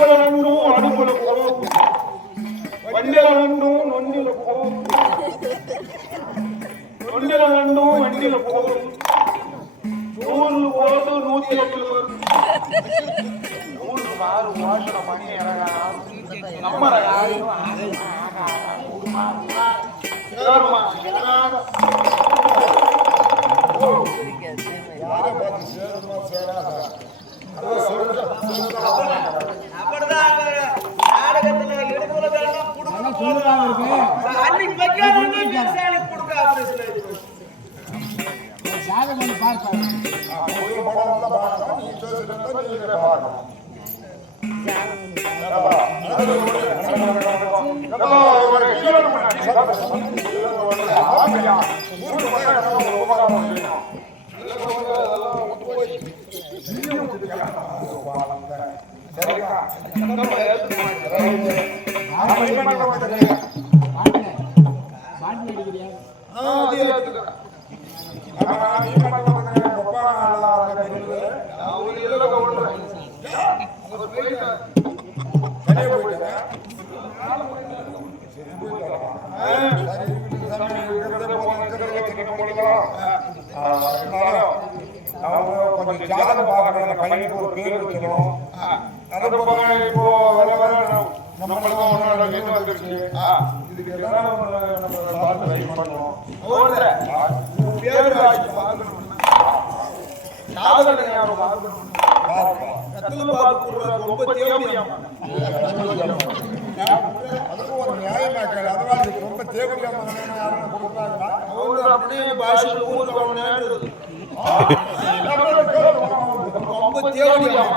来来来，跟我来。ஜாதகம் பண்ணி பார்ப்பாங்க பாட்டு நடிக்கிறியா ரொம்ப தேவையாமா அதுக்கும் ஒரு நியாயமாக்கல அதனால ரொம்ப தேவையாமா யாரும் கொடுத்தாங்களா அப்படியே பாஷையில் ஊருக்கு ரொம்ப தேவையாமா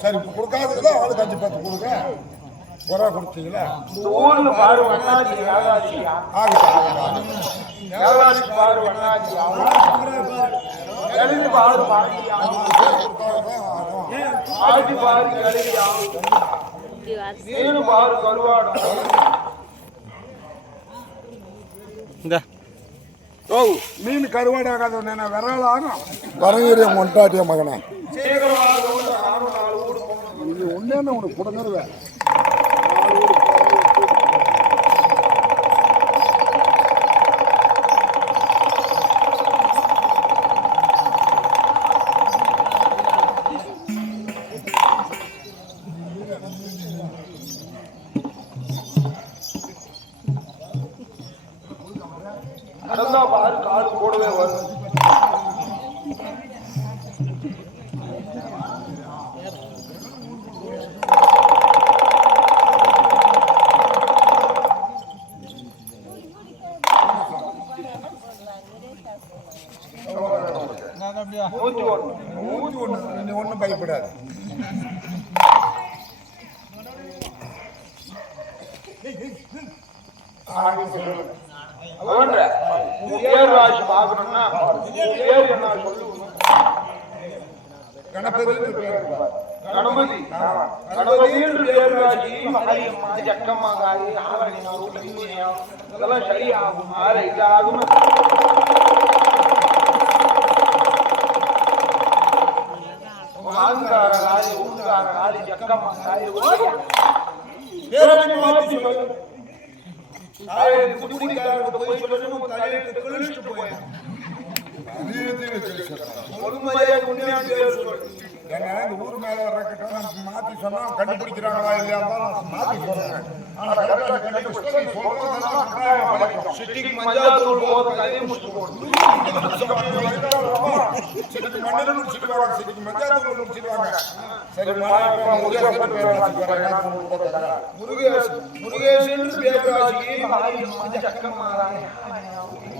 சரி இப்போ கொடுக்காதுக்குதான் ஆளுக்கு அஞ்சு பத்து கொடுங்க ஒரா கொடுத்தீங்களா ஊர்ல பாரு வண்ணாஜி யாராஜி ஆகுதா யாராஜி பாரு இந்த. ஓ மீன் கருவாடு ஆகாத ஒன்று விரல் ஆகும் வரங்கரிய மொண்டாட்டிய மகனே? இது ஒன்றே உனக்கு கொடுங்கருவேன் கணபதி. கணபதி கணபதி என்று பேராகி மகாரியம்மா ஜக்கம்மா காளி ஆவணியாவும் லட்சுமியாவும் இதெல்லாம் சரியாகும். ஆறு இதாகும் ஆங்கார காளி ஊங்கார காளி ஜக்கம்மா காளி. தாயை குடிக்காரங்க போய் சொல்லணும் தலையிட்டு கழிச்சு போயிடும் ஏன்னா இந்த ஊர் மேல வர்றதுக்கு நான் மாத்தி சொன்னா கண்டுபிடிக்கிறாங்களா இல்லையா நான் மாத்தி சொல்றேன் ஆனா கரெக்டா கண்டுபிடிச்சு நீ சொல்றதெல்லாம் கட்டாயம் பழக்கம். சிட்டிக்கு மஞ்சள் தூள் போதும் கதையை முடிச்சு போடும் சிட்டிக்கு மண்ணில் முடிச்சிடுவாங்க சிட்டிக்கு மஞ்சாத்தூள் முடிச்சிடுவாங்க சரி நான் முருகேசன் பேரை வச்சுக்கிறேன் எனக்கு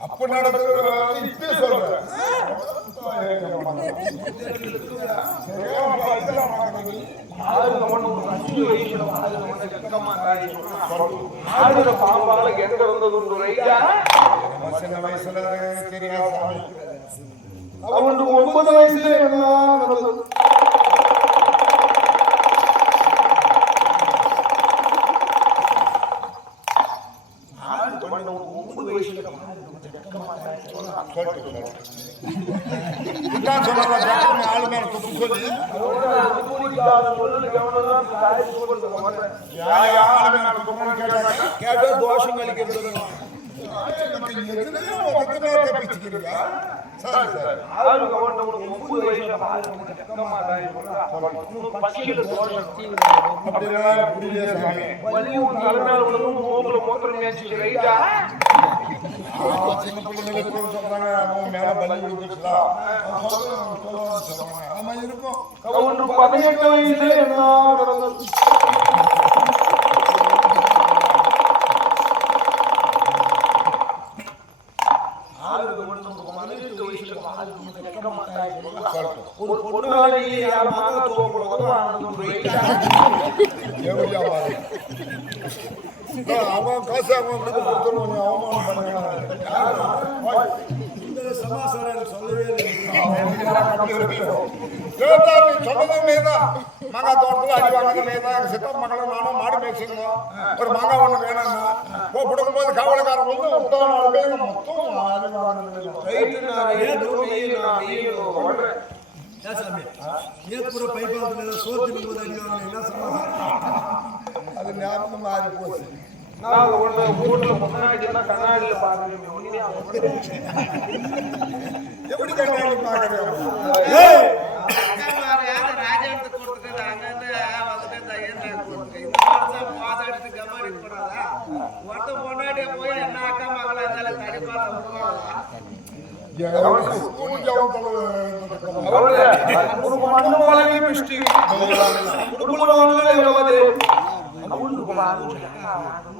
அப்ப நடக்கிறது இப்பயே சொல்றேன். ஆளுங்க பாம்பால எங்க ஒரு ரைட்டா சின்ன வயசுல தெரியாது. அவனுக்கு ஒன்பது வயசுல என்ன நடந்தது ஒன்பது வயசுல சொல்லிட்டு சொல்றேன். இதான் சொன்னாங்க, ஜாக்கிரதை ஆளு மேல துப்பு சொல்லி, யா- யா ஆளு மேல துப்புன்னு கேட்டாங்க. கேட்டா தோஷம் கழிக்கிறது அப்படின்னா சின்ன பிள்ளைங்களுக்கு சொல்றாங்க, அவன் மேல பலி விழுந்துச்சுடா. ஆமா, இருக்கும். பதினெட்டு வயசு என்ன யார் அவன் காசு அவன் அவமானம் பண்ணுங்க. கேட்டா நீ சொன்னதும் நீதான். மாங்காய் தோட்டத்துல அடி வாங்கினது நீதான். எங்க சித்தப்பா மகளும் நானும் மாடு மேய்ச்சிருந்தோம். ஒரு மாங்காய் ஒண்ணு வேணும்னா, போ கொடுக்கும்போது காவலுக்காரன் வந்து முப்பது நாலு பேர் மொத்தம் அடி வாங்கினது நீதான். அது ஞாபகம் மாறி போச்சு நாங்க ஒண்ணு வீட்டுல முன்னாடி எல்லாம் கண்ணாடியில பாக்குறேன் எப்படி போடாதா ஒருத்தன் பொண்டாட்டிய போய் என்ன அக்கா மகளா இருந்தாலும் தடிப்பாத விடுவாங்களா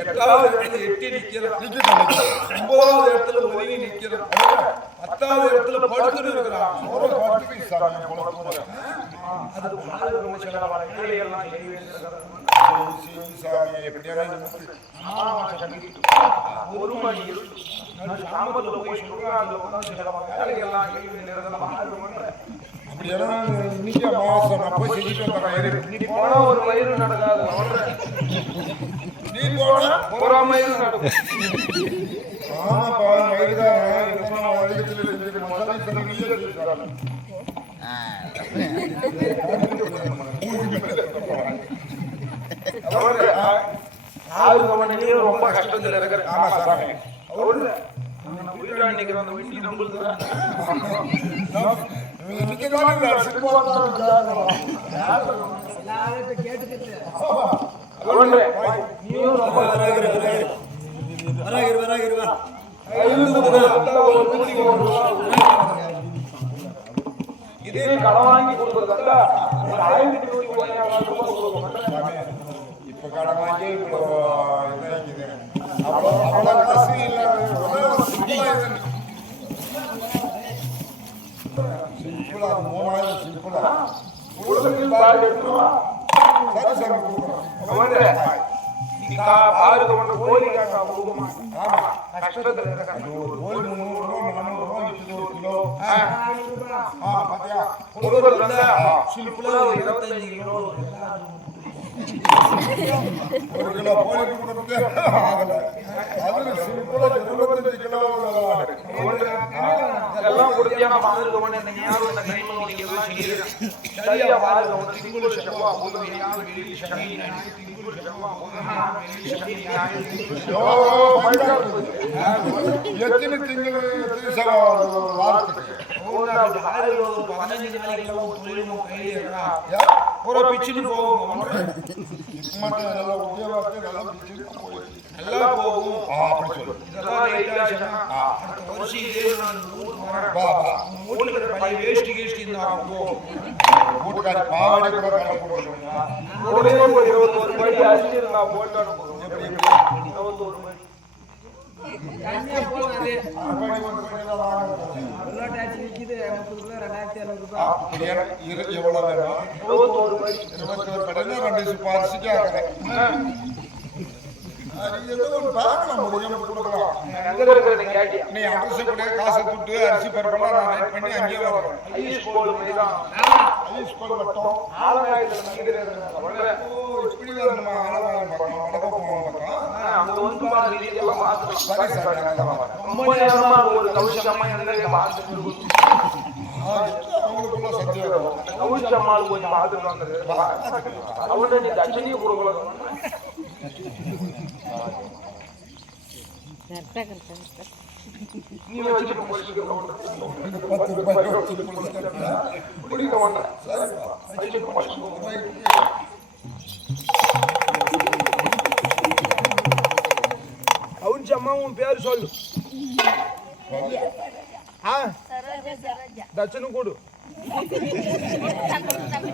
எட்டாவது இடத்துல எட்டி நிக்கிறான் ஒன்பதாவது இடத்துல ஒதுங்கி நிக்கிறான் பத்தாவது இடத்துல படுத்துட்டு இருக்கிறான் அது. ஒரு மணி சாம்பல்ல போய் சுடுகாடுல உட்கார்ந்து இன்னைக்கு மாசம் நான் போய் செஞ்சுட்டு வந்துடுறேன் நீ போனா ஒரு மயிறு நடக்காது நீ போனா ஒரு மயிறு நடக்கும் ஆமாப்பா வயதுதான் எத்தனை வயதுல இருக்கு முதல்ல சொல்லுங்க ஆறு கவனிலேயே ரொம்ப கஷ்டத்தில் இருக்கிற ஆமா சாமி அவரு வீட்டாண்டி நிக்கிற அந்த வண்டி நம்மளுக்கு தான். இதே கடன் வாங்கி கொடுக்கறதா ஆயிரத்தி நூத்தி பதினாறு ரூபாய் இப்ப கடன் வாங்கி இப்போ அவ்வளோ அவ்வளோ இல்லாத சிம்பிளா மூணாயிரம் சிம்பிளா. சரி இருபத்தஞ்சு கிலோ. ஒரு கிலோ கோழி கொடுக்குறது ஆகல. அதுல சிம்பிளா இருபத்தஞ்சு கிலோ எல்லாம் இந்த. சரியா பாருங்க சனி ஞாயிறு திங்கள் செவ்வாய் எத்தனை திங்கள் வாரத்துக்கு பதினஞ்சு நாளைக்கு கையில் இருக்கா பூரா பிச்சுட்டு போகும் மட்டும் நல்லா உத்தியோகத்தை நல்லா பிடிச்சிட்டு போயிடுச்சு நல்லா போகும் ஆ, அப்படி சொல்லு இதெல்லாம் லைட்டா ஆச்சுன்னா, அடுத்த வருஷம் இதே நான் ஊருக்கு வரேன் வா வா வீட்டுல இருக்கிற பழைய வேஷ்டி கேஷ்டி இருந்தா போகும் வீட்டுக்காரி பாவாடை கூட வேலை போடுறீங்க ஒரே ஒரு இருபத்தோரு படி அரிசி இருந்தா போட்டு அனுப்புவோம். இருபத்தோரு படி. ரெண்டு சிபாரிசு கேட்கறேன் நீ அட்ரஸ் கூட காசை துட்டு அரிசி பருப்பெல்லாம் நான் ரைட் பண்ணி அங்கேயே வரேன் ஓ இப்படி தான் நம்ம அங்க வந்து பாரு, இதெல்லாம் பார்த்துக்கலாம். ரொம்ப நேரமா ஒரு கவுச்சம்மா எங்க கொஞ்சம் பார்த்துட்டு வந்தது. அவன்கிட்ட நீ கொடுக்கல. நீ வச்சுட்டு போயிட்டு கவுன்சி உன் பேர் சொல்லு தட்சணம் கொடு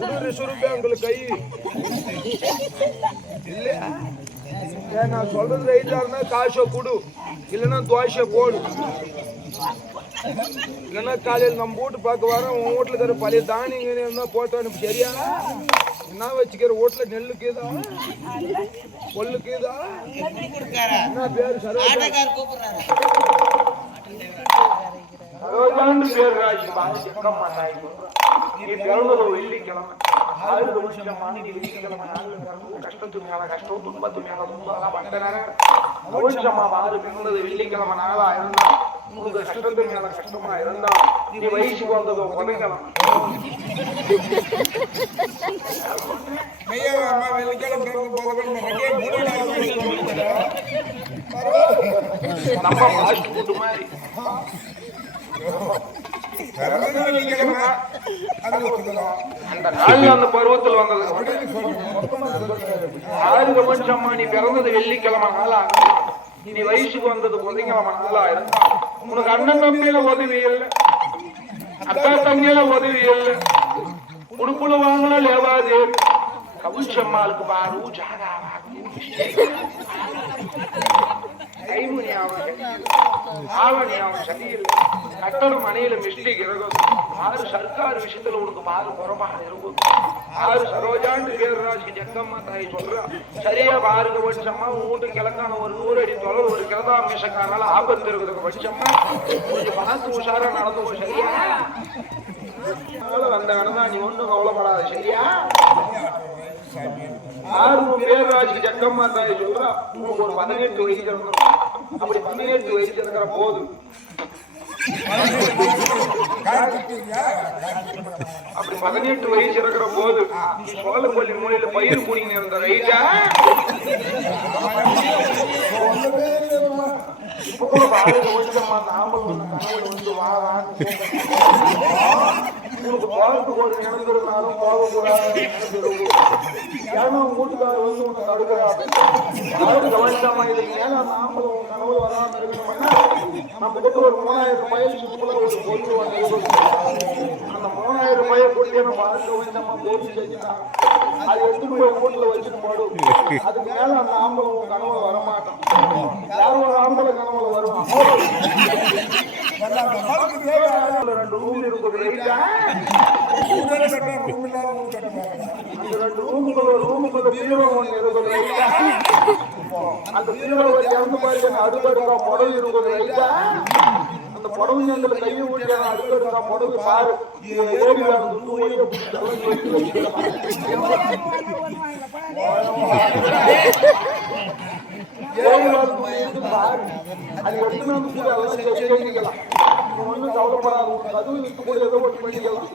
நூறு சுருப்பாங்களுக்கு கை இல்லையா ஏன் நான் சொல்றது ரைட்டா இருந்தா காசை கொடு இல்லைன்னா தோசை போடு இல்லைன்னா காலையில் நம்ம வீட்டு பார்க்க வரேன் உன் வீட்டில் இருக்கிற பழைய தானியங்க இருந்தா போட்டு அனுப்பு சரியா என்ன வச்சுக்கிற வீட்டில் நெல்லுக்குதா கொல்லுக்குதா என்ன பேரு? சரோஜா? அறுபதாண்டு ராஜி பாதி செக்கம்மா நாய் நீ பிறந்தது வெள்ளிக்கிழமை. ஆறு வருஷமா நீ வெள்ளிக்கிழமை. நாள் பிறந்து கஷ்டத்து மேல கஷ்டம் துன்பத்து மேல துன்பம். அதெல்லாம் பட்டனார வருஷமா ஆறு பிறந்தது வெள்ளிக்கிழமை. நாளா உனக்கு கஷ்டத்து மேல கஷ்டமா இருந்தா நீ வயசுக்கு வந்தது உதவிக்கலாம். நம்ம பாஸ்ட் ஃபுட் மாதிரி. அந்த நாள் அந்த பருவத்தில் வந்தது. ஆறு வருஷமா நீ பிறந்தது வெள்ளிக்கிழமை நாளா இனி வயசுக்கு வந்தது குழந்தைங்க இருந்தான். உனக்கு அண்ணன் தம்பியில உதவி இல்லை. அக்கா தம்பியில உதவி இல்லை. உடுப்புல வாங்கின லேவாது. கவுச்சம்மாளுக்கு பாரு ஜாகாவா ஆவணி ஆவணி சதியில் கட்டணம் மனையில மிஸ்டேக் இருக்கும் ஆறு சர்க்கார் விஷயத்துல உனக்கு பாரு குறமாக இருக்கும் ஆறு சரோஜாண்டு பேரராஜ்க்கு ஜக்கம்மா தாய் சொல்றா சரியா பாருங்க வச்சம்மா மூன்று கிழக்கான ஒரு நூறு அடி தொலை ஒரு கிழதா மிஷக்கானால ஆபத்து இருக்குதுக்கு வச்சம்மா. கொஞ்சம் பார்த்து உஷாரா நடந்து சரியா? அதனால வந்த கடந்தா நீ ஒண்ணும் கவலைப்படாத சரியா? ஆறு பேரராஜ்க்கு ஜக்கம்மா தாய் சொல்றா உனக்கு ஒரு பதினெட்டு வயசு இருக்கணும் அப்படி பதினெட்டு வயசு இருக்கிற போது அப்படி பதினெட்டு வயசு இருக்கிற போது சோழப்பள்ளி மூலையில பயிர் குடிங்க இருந்த ரைட்டா? வந்து வா உங்களுக்கு போறதுக்கு ஒரு நினைக்கிறதுனாலும் போகக்கூடாது ஏன்னா வீட்டுக்காரர் வந்து உன்னை தடுக்கிறாரு. யாரும் கவனிக்காம இது ஏன்னா நாமளும் உன் கனவு வராம இருக்கணும்னா நம்ம கிட்ட ஒரு மூணாயிரம் ரூபாய் ஒரு பொருள் வந்து அந்த மூணாயிரம் ரூபாயை கொடுத்து நம்ம ஆளுக்கு போட்டு செஞ்சுட்டான் அது எடுத்து போய் வீட்டுல வச்சுட்டு போடும் அதுக்கு மேல அந்த ஆம்பளை உன் கனவுல வரமாட்டான் யாரும் ஒரு ஆம்பளை கனவுல வருவான் ரெண்டு ரூம் இருக்குது ரைட்டா ரெண்டு ரூமுக்குள்ள ஒரு ரூமுக்குள்ள பீரோ ஒண்ணு இருக்குது ரைட்டா அந்த பீரோவை திறந்து பாருங்க அடுக்கடுக்கா புடவை இருக்குது ரைட்டா அந்த புடவை எங்களை கையை ஊட்டி அடுக்கடுக்கா புடவை பாரு அது பண்ணிக்கலாம். ஒன்றும் கவலைப்படாது விட்டு கூட ஏதோ ஒன்று பண்ணிக்கலாம்.